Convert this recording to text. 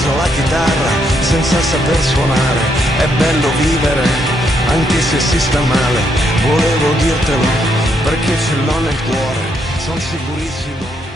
mezzo alla chitarra senza saper suonare. È bello vivere anche se si sta male. Volevo dirtelo perché ce l'ho nel cuore, son sicurissimo